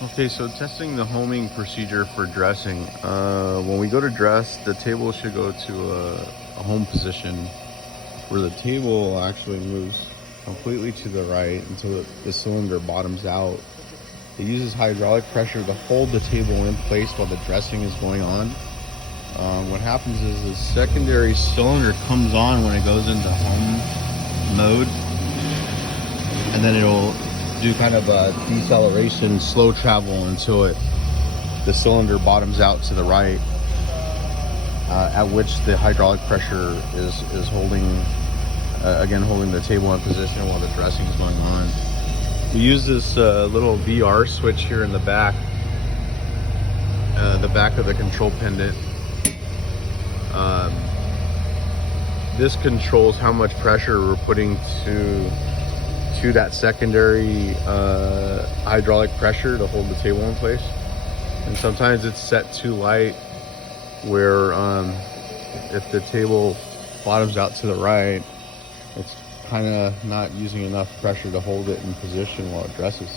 Okay, so testing the homing procedure for dressing. When we go to dress, the table should go to a home position where the table actually moves completely to the right until the cylinder bottoms out. It uses hydraulic pressure to hold the table in place while the dressing is going on. What happens is the secondary cylinder comes on when it goes into home mode, and then it'll do kind of a deceleration, slow travel until the cylinder bottoms out to the right, at which the hydraulic pressure is holding, again, holding the table in position while the dressing is going on. We use this little VR switch here in the back of the control pendant. This controls how much pressure we're putting to that secondary hydraulic pressure to hold the table in place. And sometimes it's set too light, where if the table bottoms out to the right, it's kind of not using enough pressure to hold it in position while it dresses.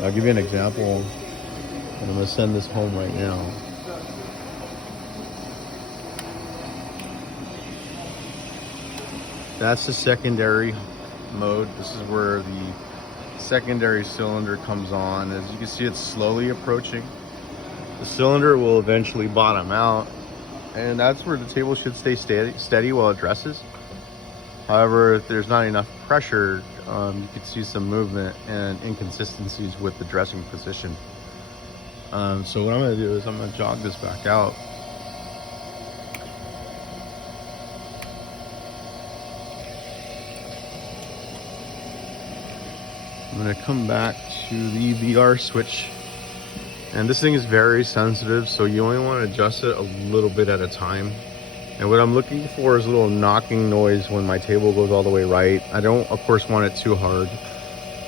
I'll give you an example, and I'm going to send this home right now. That's the secondary mode. This is where the secondary cylinder comes on. As you can see, it's slowly approaching. The cylinder will eventually bottom out, and that's where the table should stay steady while it dresses. However, if there's not enough pressure, you could see some movement and inconsistencies with the dressing position. So what I'm going to do is I'm going to jog this back out. I'm going to come back to the VR switch, and this thing is very sensitive, so you only want to adjust it a little bit at a time. And what I'm looking for is a little knocking noise when my table goes all the way right. I don't, of course, want it too hard,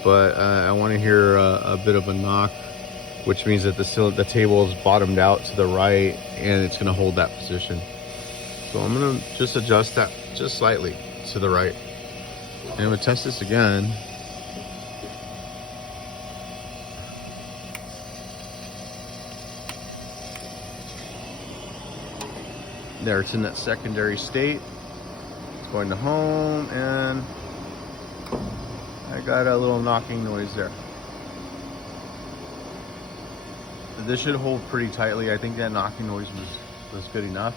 but I want to hear a bit of a knock, which means that the table is bottomed out to the right and it's going to hold that position. So I'm going to just adjust that just slightly to the right. And I'm going to test this again. There, it's in that secondary state. It's going to home, and I got a little knocking noise there. This should hold pretty tightly. I think that knocking noise was good enough.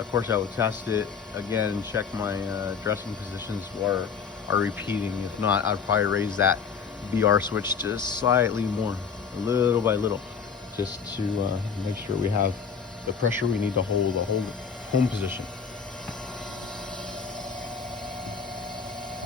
Of course, I would test it again and check my dressing positions are repeating. If not, I'd probably raise that VR switch just slightly more, little by little, just to make sure we have the pressure we need to hold a home position.